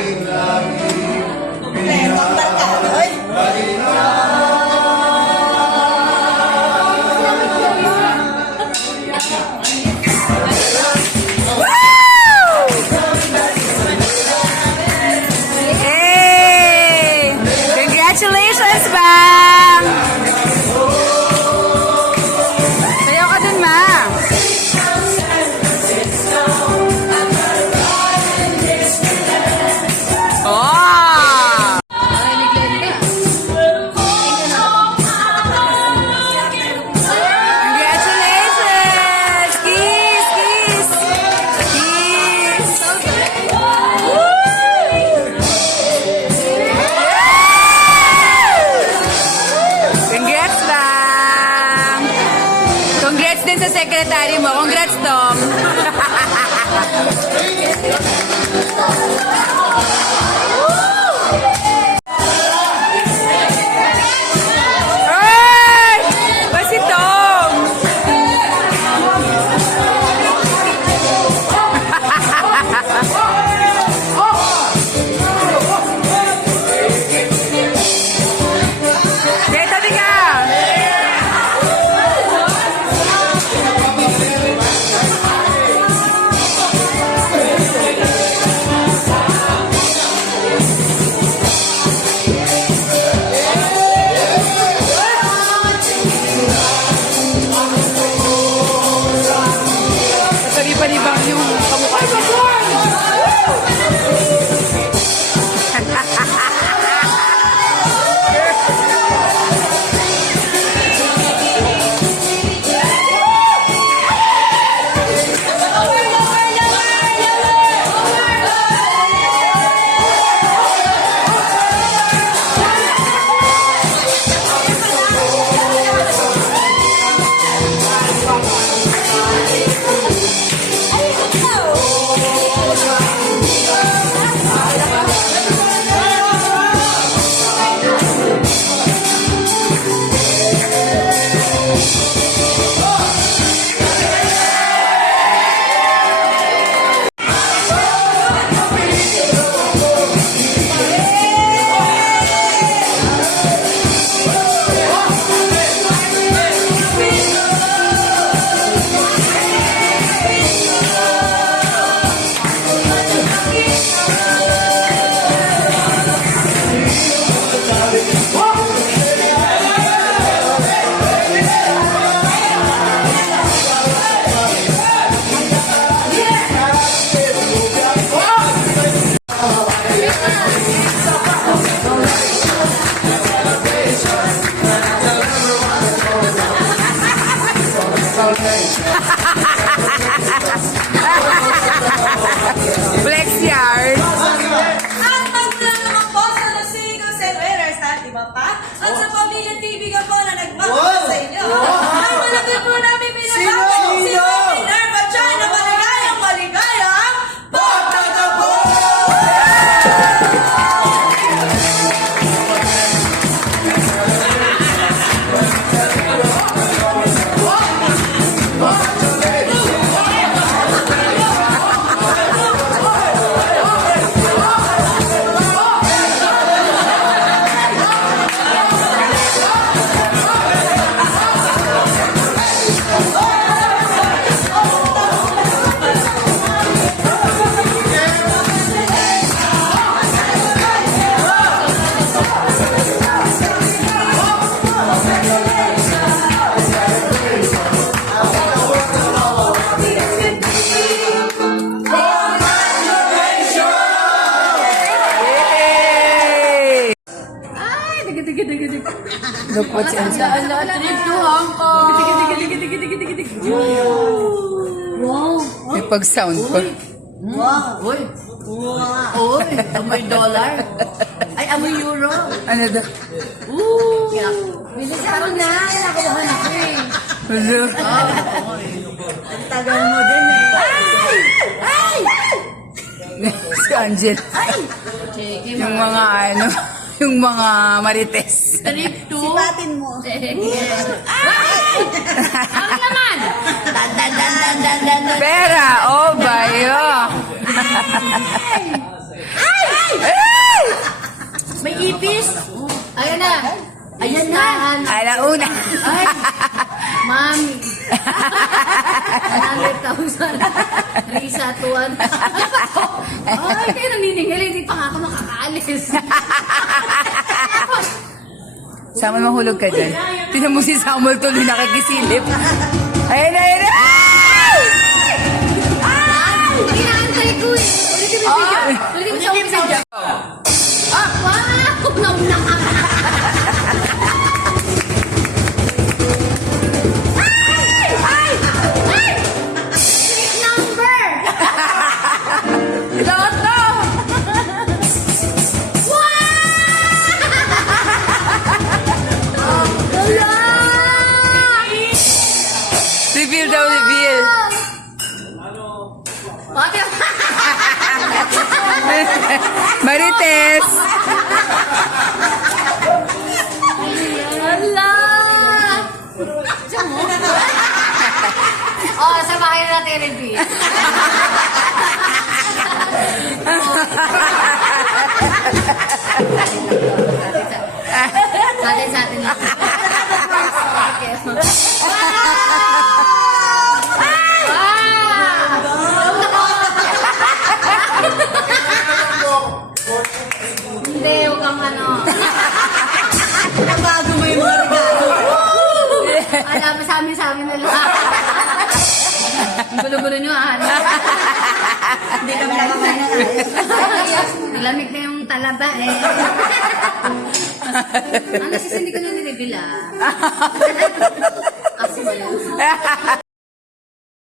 Pero ang barkada, oy. Hey! Congratulations, Bang! Sayaw ka dun, Ma. Oh! Congratulations! Kiss! Kiss! Kiss! Congrats, Bang! Congrats din sa secretary mo. Congrats, Tom! Ay! Ba si Tom? Dito, di ka! Sabi-palibang yung kamukha niya. Flex yard. At magmula naman po sa Lusigo Celebrers at iba pa. At sa Pamilya TV ka po na nagmamahal sa inyo. Ay malagay po namin pinabagay si Minerva Chay na maligayang pagtatapos! Lupot siya. May pag-sound pa. Wow! Uy! Uy! Amoy dollar! Ay, amoy euro! Ano daw? Bilisan mo na! Nakabahan ako eh! Hello? Ang tagal mo din eh. Ay! Si Angel. Yung mga ano, yung mga marites. Trip 2! Sipatin mo. Ay! Ako naman! Dan, dan, dan, dan, dan, dan, dan. Pera, oh bayo. Ay! May ipis. Ayan na. Ayan na. Alauna. Ay, mami. 100,000. Risa, 200. Ay, kayo naniningil. Hindi pa nga ako makakaalis. Samuel, mahulog ka dyan. Tinan mo si Samuel tuloy nakikisilip. Ayun na, ayun na! Inaantay ko eh. Ulitin mo yung video. Ulitin mo sa umpisa. Ah, wow! Nauna ka. Ay! Ay! Ay! Street number! Toto! Wala! Reveal daw, reveal. Pati Marites! Wala! Oh, sa bahay na natin reveal. Sa atin lang. Hindi, huwag kang ano. Bago mo yung mga regalo. Alam mo, sa amin na lang. Ang gulo-gulo nyo, ano? Hindi kami nakakain na ayos. Lamig na yung talaba, eh. Ano, sis, hindi ko na nireveal, ah. Kasi wala.